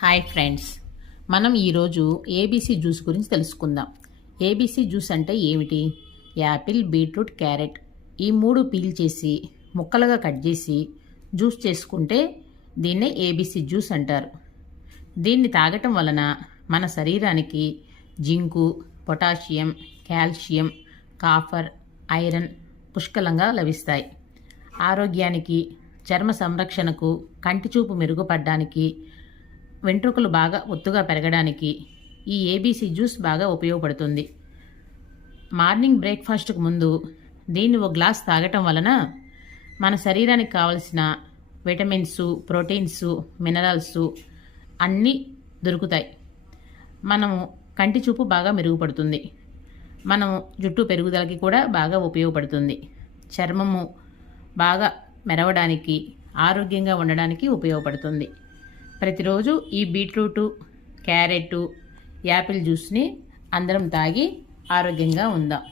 Hi friends, మనం ఈరోజు ABC juice గురించి తెలుసుకుందాం. ఏబీసీ జ్యూస్ అంటే ఏమిటి? యాపిల్, బీట్రూట్, క్యారెట్ ఈ మూడు పీల్ చేసి ముక్కలుగా కట్ చేసి జ్యూస్ చేసుకుంటే దీన్నే ఏబీసీ జ్యూస్ అంటారు. దీన్ని తాగటం వలన మన శరీరానికి zinc, potassium, calcium, copper, iron పుష్కలంగా లభిస్తాయి. ఆరోగ్యానికి, చర్మ సంరక్షణకు, కంటి చూపు మెరుగుపడడానికి, వెంట్రుకలు బాగా ఒత్తుగా పెరగడానికి ఈ ఏబీసీ జ్యూస్ బాగా ఉపయోగపడుతుంది. మార్నింగ్ బ్రేక్ఫాస్ట్కు ముందు దీన్ని ఒక గ్లాస్ తాగటం వలన మన శరీరానికి కావలసిన విటమిన్స్, ప్రోటీన్స్, మినరల్స్ అన్నీ దొరుకుతాయి. మనము కంటి చూపు బాగా మెరుగుపడుతుంది. మనం జుట్టు పెరుగుదలకి కూడా బాగా ఉపయోగపడుతుంది. చర్మము బాగా మెరవడానికి, ఆరోగ్యంగా ఉండడానికి ఉపయోగపడుతుంది. ప్రతిరోజు ఈ బీట్రూటు, క్యారెట్, యాపిల్ జ్యూస్ని అందరం తాగి ఆరోగ్యంగా ఉందాం.